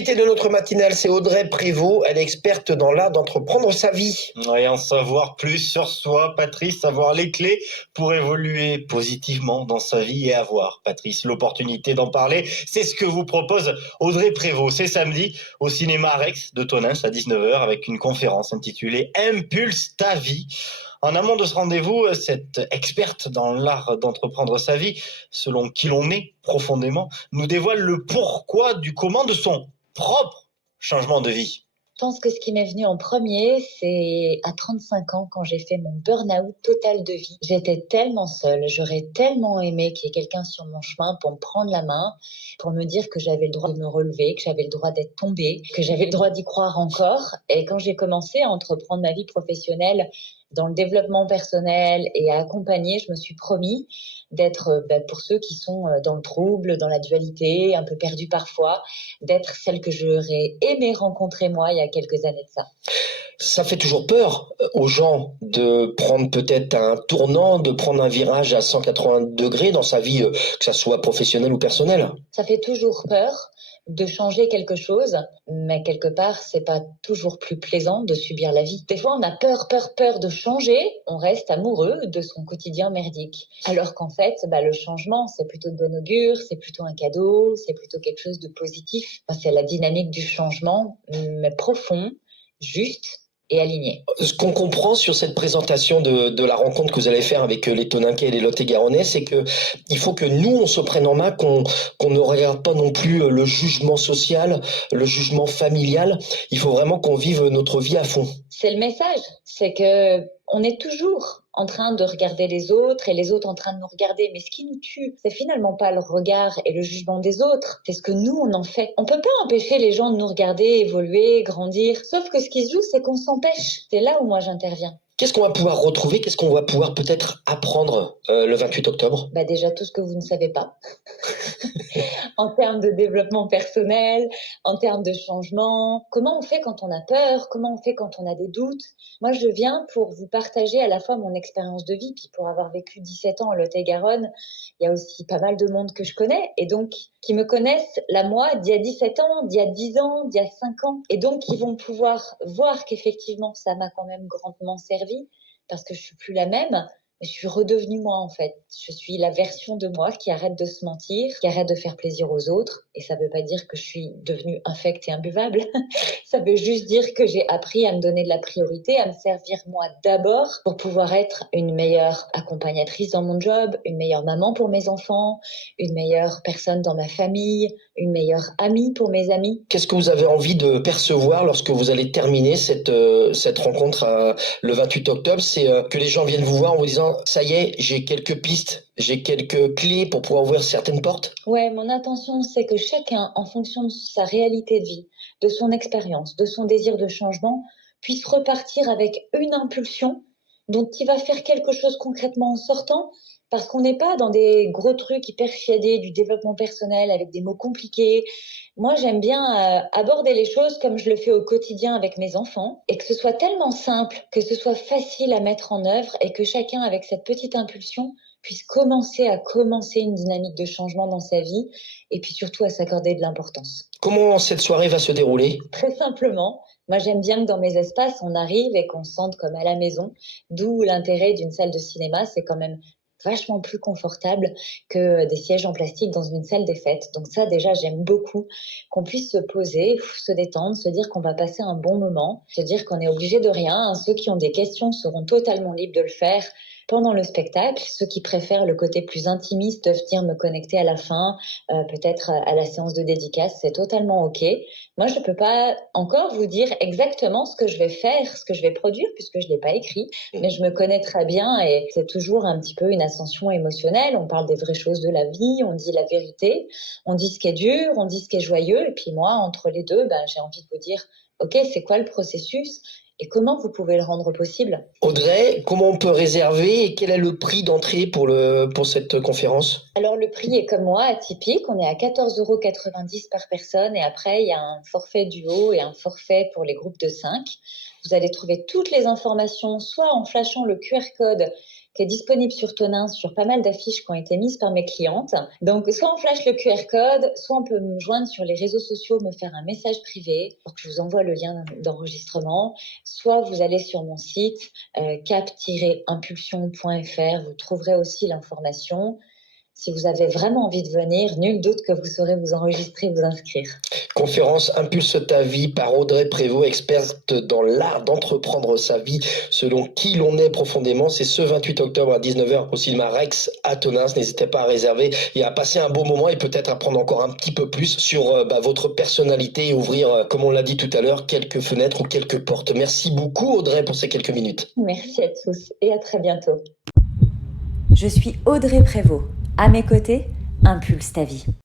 L'invité de notre matinale, c'est Audrey Prévost. Elle est experte dans l'art d'entreprendre sa vie. Et en savoir plus sur soi, Patrice, avoir les clés pour évoluer positivement dans sa vie et avoir, Patrice, l'opportunité d'en parler. C'est ce que vous propose Audrey Prévost. C'est samedi au cinéma Rex de Tonins à 19 h avec une conférence intitulée Impulse ta vie. En amont de ce rendez-vous, cette experte dans l'art d'entreprendre sa vie, selon qui l'on est profondément, nous dévoile le pourquoi du comment de son propre changement de vie. Je pense que ce qui m'est venu en premier, c'est à 35 ans quand j'ai fait mon burn-out total de vie. J'étais tellement seule, j'aurais tellement aimé qu'il y ait quelqu'un sur mon chemin pour me prendre la main, pour me dire que j'avais le droit de me relever, que j'avais le droit d'être tombée, que j'avais le droit d'y croire encore. Et quand j'ai commencé à entreprendre ma vie professionnelle dans le développement personnel et à accompagner, je me suis promis d'être, pour ceux qui sont dans le trouble, dans la dualité, un peu perdus parfois, d'être celle que j'aurais aimé rencontrer moi il y a quelques années de ça. Ça fait toujours peur aux gens de prendre peut-être un tournant, de prendre un virage à 180 degrés dans sa vie, que ça soit professionnelle ou personnelle. Ça fait toujours peur de changer quelque chose, mais quelque part, c'est pas toujours plus plaisant de subir la vie. Des fois, on a peur de changer, on reste amoureux de son quotidien merdique. Alors qu'en fait, le changement, c'est plutôt de bon augure, c'est plutôt un cadeau, c'est plutôt quelque chose de positif. Enfin, c'est la dynamique du changement, mais profond, juste et aligné. Ce qu'on comprend sur cette présentation de la rencontre que vous allez faire avec les Toninquais et les Lot-et-Garonnais, c'est que il faut que nous, on se prenne en main, qu'on ne regarde pas non plus le jugement social, le jugement familial. Il faut vraiment qu'on vive notre vie à fond. C'est le message, c'est que on est toujours en train de regarder les autres et les autres en train de nous regarder. Mais ce qui nous tue, c'est finalement pas le regard et le jugement des autres, c'est ce que nous, on en fait. On peut pas empêcher les gens de nous regarder, évoluer, grandir. Sauf que ce qui se joue, c'est qu'on s'empêche. C'est là où moi j'interviens. Qu'est-ce qu'on va pouvoir retrouver? Qu'est-ce qu'on va pouvoir peut-être apprendre le 28 octobre? Déjà tout ce que vous ne savez pas. En termes de développement personnel, en termes de changement. Comment on fait quand on a peur? Comment on fait quand on a des doutes? Moi, je viens pour vous partager à la fois mon expérience de vie, puis pour avoir vécu 17 ans en Lot-et-Garonne, il y a aussi pas mal de monde que je connais, et donc qui me connaissent, la moi, d'il y a 17 ans, d'il y a 10 ans, d'il y a 5 ans, et donc qui vont pouvoir voir qu'effectivement, ça m'a quand même grandement servi, parce que je suis plus la même, je suis redevenue moi en fait. Je suis la version de moi qui arrête de se mentir, qui arrête de faire plaisir aux autres. Et ça veut pas dire que je suis devenue infecte et imbuvable. Ça veut juste dire que j'ai appris à me donner de la priorité, à me servir moi d'abord pour pouvoir être une meilleure accompagnatrice dans mon job, une meilleure maman pour mes enfants, une meilleure personne dans ma famille, une meilleure amie pour mes amis. Qu'est-ce que vous avez envie de percevoir lorsque vous allez terminer cette rencontre le 28 octobre? C'est que les gens viennent vous voir en vous disant, ça y est, j'ai quelques pistes, j'ai quelques clés pour pouvoir ouvrir certaines portes? Ouais, mon intention, c'est que chacun, en fonction de sa réalité de vie, de son expérience, de son désir de changement, puisse repartir avec une impulsion dont il va faire quelque chose concrètement en sortant, parce qu'on n'est pas dans des gros trucs hyper fiadés du développement personnel avec des mots compliqués. Moi, j'aime bien aborder les choses comme je le fais au quotidien avec mes enfants, et que ce soit tellement simple, que ce soit facile à mettre en œuvre, et que chacun, avec cette petite impulsion, puisse commencer une dynamique de changement dans sa vie et puis surtout à s'accorder de l'importance. Comment cette soirée va se dérouler? Très simplement, moi j'aime bien que dans mes espaces, on arrive et qu'on se sente comme à la maison, d'où l'intérêt d'une salle de cinéma, c'est quand même vachement plus confortable que des sièges en plastique dans une salle des fêtes. Donc ça déjà, j'aime beaucoup qu'on puisse se poser, se détendre, se dire qu'on va passer un bon moment, se dire qu'on est obligé de rien. Ceux qui ont des questions seront totalement libres de le faire pendant le spectacle. Ceux qui préfèrent le côté plus intimiste peuvent venir me connecter à la fin, peut-être à la séance de dédicace, c'est totalement OK. Moi, je ne peux pas encore vous dire exactement ce que je vais faire, ce que je vais produire, puisque je ne l'ai pas écrit, mais je me connais très bien et c'est toujours un petit peu une ascension émotionnelle. On parle des vraies choses de la vie, on dit la vérité, on dit ce qui est dur, on dit ce qui est joyeux, et puis moi, entre les deux, j'ai envie de vous dire, OK, c'est quoi le processus et comment vous pouvez le rendre possible? Audrey, comment on peut réserver et quel est le prix d'entrée pour cette conférence? Alors le prix est comme moi, atypique, on est à 14,90 € par personne et après il y a un forfait duo et un forfait pour les groupes de 5. Vous allez trouver toutes les informations soit en flashant le QR code qui est disponible sur Tonin, sur pas mal d'affiches qui ont été mises par mes clientes. Donc, soit on flash le QR code, soit on peut me joindre sur les réseaux sociaux, me faire un message privé pour que je vous envoie le lien d'enregistrement. Soit vous allez sur mon site cap-impulsion.fr, vous trouverez aussi l'information. Si vous avez vraiment envie de venir, nul doute que vous saurez vous enregistrer, vous inscrire. Conférence Impulse ta vie par Audrey Prévost, experte dans l'art d'entreprendre sa vie selon qui l'on est profondément. C'est ce 28 octobre à 19h au cinéma Rex à Tonins. N'hésitez pas à réserver et à passer un beau moment et peut-être apprendre encore un petit peu plus sur votre personnalité et ouvrir, comme on l'a dit tout à l'heure, quelques fenêtres ou quelques portes. Merci beaucoup Audrey pour ces quelques minutes. Merci à tous et à très bientôt. Je suis Audrey Prévost. À mes côtés, impulse ta vie.